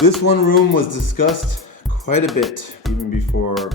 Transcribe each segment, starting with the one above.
This one room was discussed quite a bit even before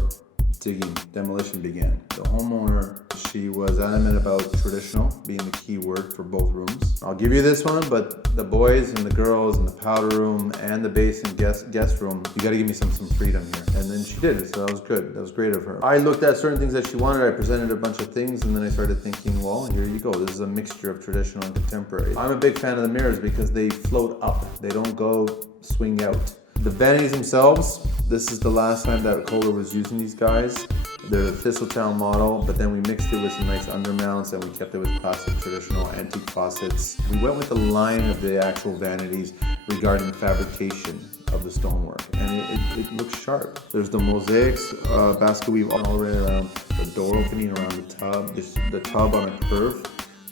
demolition began. The homeowner, she was adamant about traditional being the key word for both rooms. I'll give you this one, but the boys and the girls in the powder room and the base and guest room, you gotta give me some freedom here. And then she did it, so that was good. That was great of her. I looked at certain things that she wanted. I presented a bunch of things, and then I started thinking, well, here you go. This is a mixture of traditional and contemporary. I'm a big fan of the mirrors because they float up. They don't go swing out. The vanities themselves, this is the last time that Kohler was using these guys. They're a Thistletown model, but then we mixed it with some nice undermounts and we kept it with classic traditional antique faucets. We went with the line of the actual vanities regarding fabrication of the stonework, and it looks sharp. There's the mosaics, basket weave all the way around, the door opening around the tub, the tub on a curve.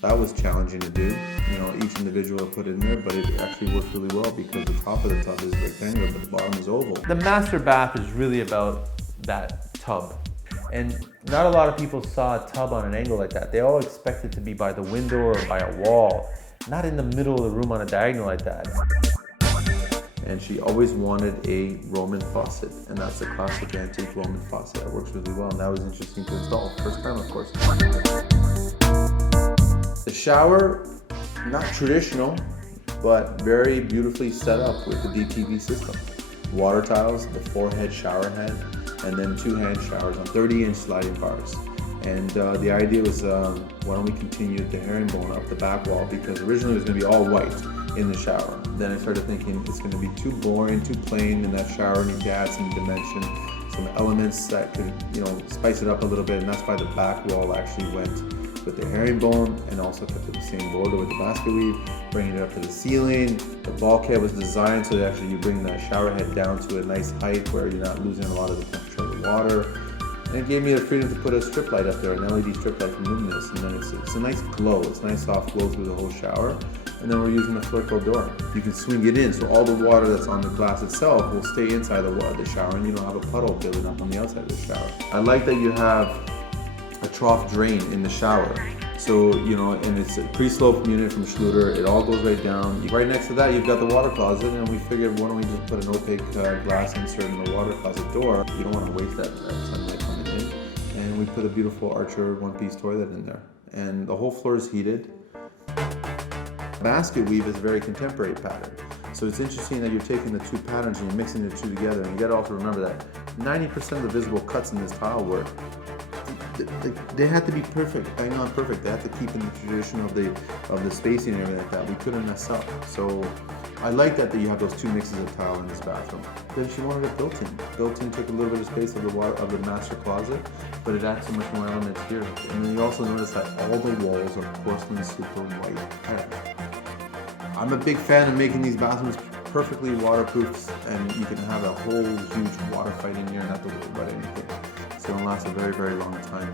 That was challenging to do. You know, each individual I put in there, but it actually worked really well because the top of the tub is rectangular, but the bottom is oval. The master bath is really about that tub. And not a lot of people saw a tub on an angle like that. They all expect it to be by the window or by a wall, not in the middle of the room on a diagonal like that. And she always wanted a Roman faucet, and that's a classic antique Roman faucet that works really well, and that was interesting to install. First time, of course. The shower, not traditional, but very beautifully set up with the DTV system. Water tiles, the 4-head shower head, and then 2-hand showers on 30-inch sliding bars. And the idea was, why don't we continue the herringbone up the back wall, because originally it was going to be all white in the shower. Then I started thinking it's going to be too boring, too plain in that shower, needs to add some dimension, some elements that could, spice it up a little bit, and that's why the back wall actually went with the herringbone and also kept it the same border with the basket weave, bringing it up to the ceiling. The bulkhead was designed so that actually you bring that shower head down to a nice height where you're not losing a lot of the temperature of the water. And it gave me the freedom to put a strip light up there, an LED strip light from Luminous, and then it's a nice glow. It's a nice soft glow through the whole shower. And then we're using the Flirco door. You can swing it in, so all the water that's on the glass itself will stay inside the shower, and you don't have a puddle building up on the outside of the shower. I like that you have a trough drain in the shower. So, and it's a pre-sloped unit from Schluter. It all goes right down. Right next to that, you've got the water closet, and we figured, why don't we just put an opaque glass insert in the water closet door? You don't want to waste that sunlight coming in. And we put a beautiful Archer one-piece toilet in there. And the whole floor is heated. Basket weave is a very contemporary pattern. So it's interesting that you're taking the two patterns and you're mixing the two together. And you gotta also remember that 90% of the visible cuts in this tile work, they had to be perfect, bang on perfect. They had to keep in the tradition of the spacing and everything like that. We couldn't mess up. So I like that you have those two mixes of tile in this bathroom. Then she wanted it built-in. Built-in took a little bit of space of the master closet, but it adds so much more elements here. And then you also notice that all the walls are porcelain super white tile. I'm a big fan of making these bathrooms perfectly waterproof, and you can have a whole huge water fight in here and not to worry about anything. So it'll last a very, very long time.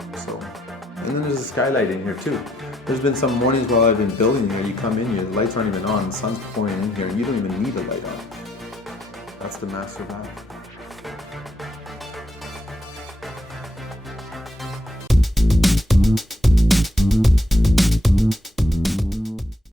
And then there's a skylight in here too. There's been some mornings while I've been building here, you come in here, the lights aren't even on, the sun's pouring in here, and you don't even need a light on. That's the master bath.